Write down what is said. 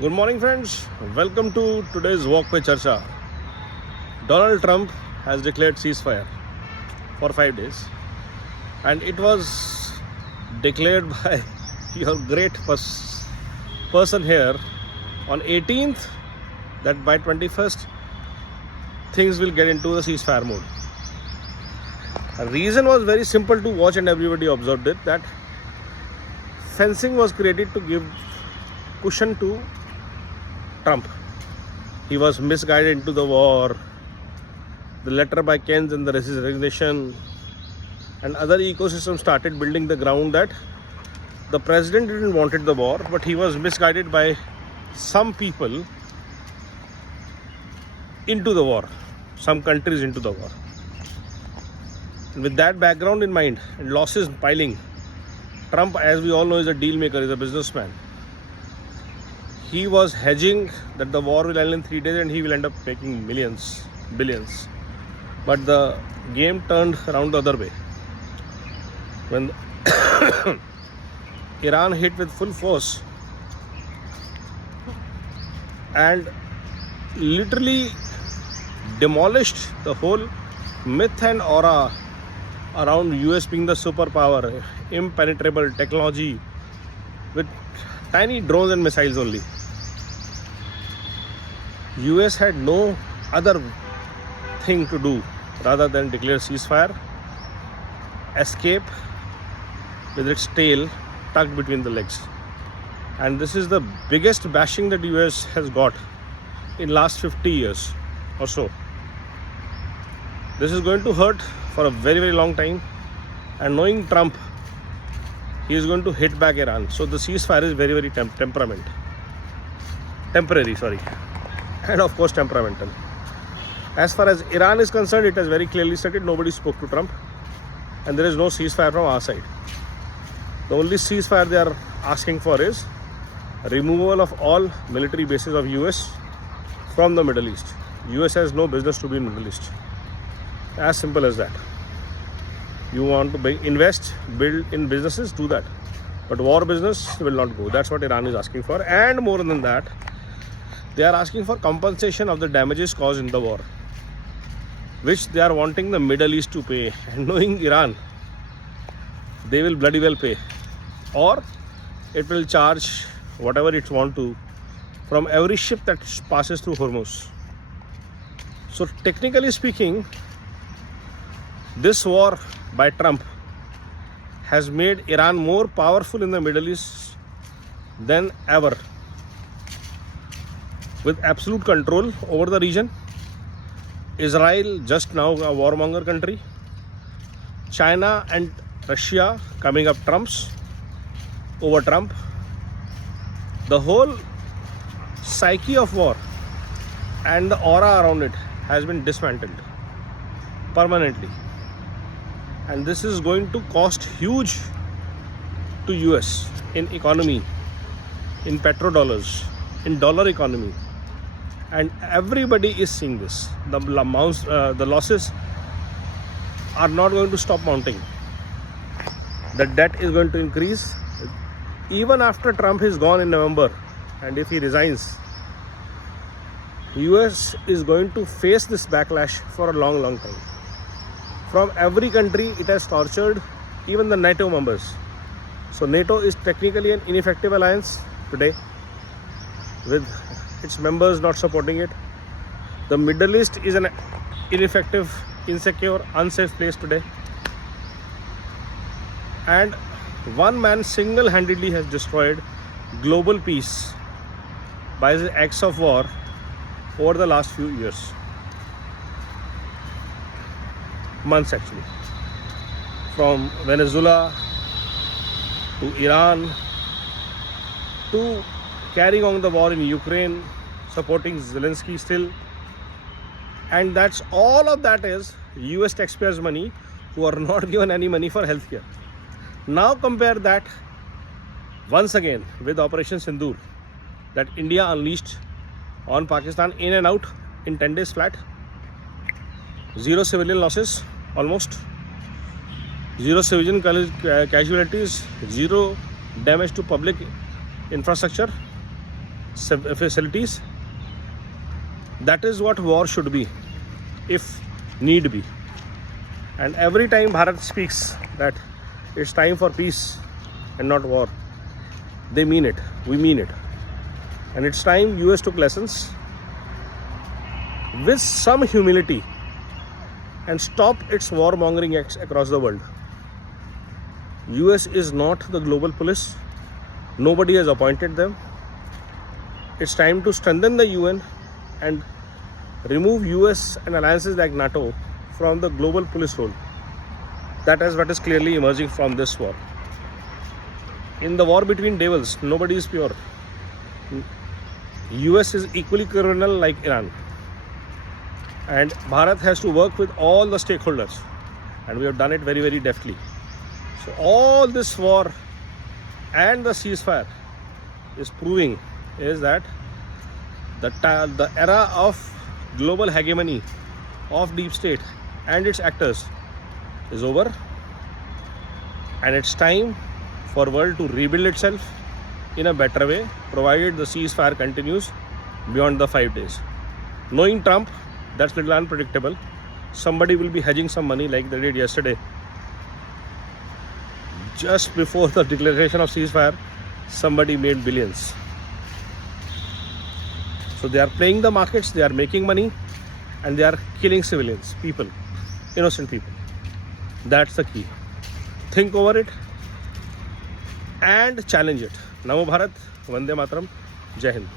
Good morning, friends. Welcome to today's Walk Pe Charcha. Donald Trump has declared ceasefire for 5 days, and it was declared by your great person here on 18th that by 21st things will get into the ceasefire mode. The reason was very simple to watch, and everybody observed it, that fencing was created to give cushion to Trump. He was misguided into the war. The letter by Keynes and the resignation and other ecosystems started building the ground that the president didn't wanted the war, but he was misguided by some people into the war, some countries into the war. And with that background in mind and losses piling, Trump, as we all know, is a deal maker, is a businessman. He was hedging that the war will end in 3 days and he will end up making millions, billions. But the game turned around the other way. When Iran hit with full force and literally demolished the whole myth and aura around US being the superpower, impenetrable technology with tiny drones and missiles only. US had no other thing to do rather than declare ceasefire, escape with its tail tucked between the legs. And this is the biggest bashing that US has got in last 50 years or so. This is going to hurt for a very, very long time, and knowing Trump, he is going to hit back Iran. So the ceasefire is very, very temporary, and of course temperamental. As far as Iran is concerned, it has very clearly stated nobody spoke to Trump, and there is no ceasefire from our side. The only ceasefire they are asking for is removal of all military bases of US from the Middle East. US has no business to be in the Middle East. As simple as that. You want to invest, build in businesses, do that. But war business will not go. That's what Iran is asking for. And more than that, they are asking for compensation of the damages caused in the war, which they are wanting the Middle East to pay. And knowing Iran, they will bloody well pay. Or it will charge whatever it wants to from every ship that passes through Hormuz. So technically speaking, this war by Trump has made Iran more powerful in the Middle East than ever, with absolute control over the region. Israel, just now a warmonger country. China and Russia coming up trumps over Trump. The whole psyche of war and the aura around it has been dismantled permanently. And this is going to cost huge to US in economy, in petrodollars, in dollar economy. And everybody is seeing this. The losses are not going to stop mounting. The debt is going to increase even after Trump is gone in November. And if he resigns, US is going to face this backlash for a long, long time. From every country, it has tortured even the NATO members. So NATO is technically an ineffective alliance today, with its members not supporting it. The Middle East is an ineffective, insecure, unsafe place today. And one man single-handedly has destroyed global peace by his acts of war over the last few years. Months actually. From Venezuela to Iran to carrying on the war in Ukraine, supporting Zelensky still. And that's all of that is US taxpayers' money, who are not given any money for healthcare. Now compare that once again with Operation Sindoor that India unleashed on Pakistan in and out in 10 days flat. Zero civilian losses, almost. Zero civilian casualties, zero damage to public infrastructure. facilities. That is what war should be, if need be. And every time Bharat speaks that it's time for peace and not war, they mean it. We mean it. And it's time US took lessons with some humility and stopped its warmongering acts across the world. US is not the global police. Nobody has appointed them. It's time to strengthen the UN and remove US and alliances like NATO from the global police role. That is what is clearly emerging from this war. In the war between devils, nobody is pure. US is equally criminal like Iran. And Bharat has to work with all the stakeholders. And we have done it very, very deftly. So all this war and the ceasefire is proving is that the era of global hegemony of deep state and its actors is over, and it's time for world to rebuild itself in a better way, provided the ceasefire continues beyond the 5 days. Knowing Trump, that's little unpredictable. Somebody will be hedging some money like they did yesterday. Just before the declaration of ceasefire, somebody made billions. So they are playing the markets, they are making money, and they are killing civilians, people, innocent people. That's the key. Think over it and challenge it. Namo Bharat, Vande Mataram, Jai Hind.